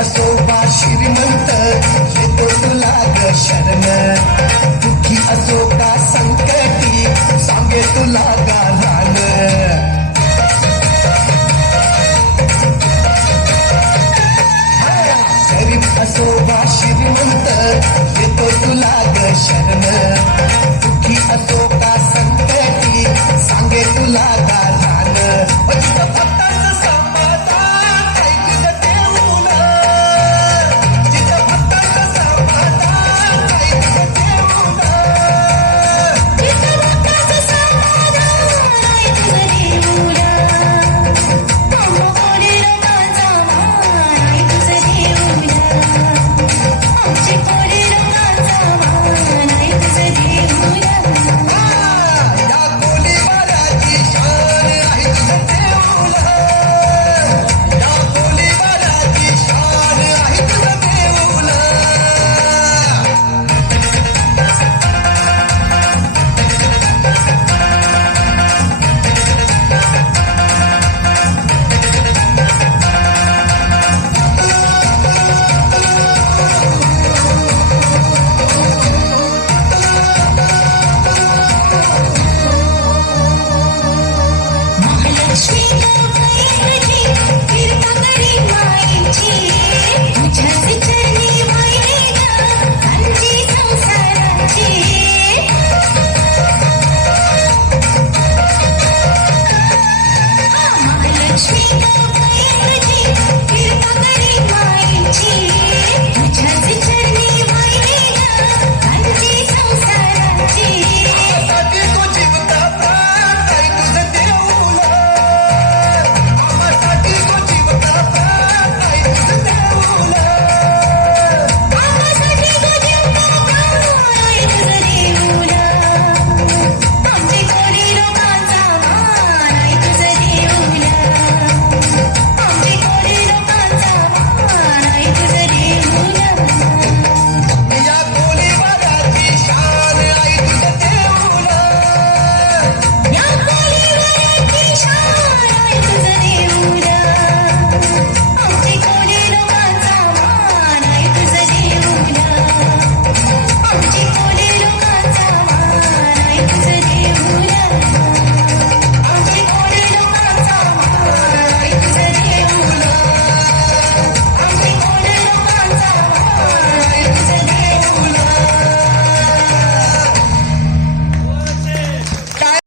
असोबा श्रीमंत येतो तुला दर्शन। दुःखी असो का संकटी सांगे तुला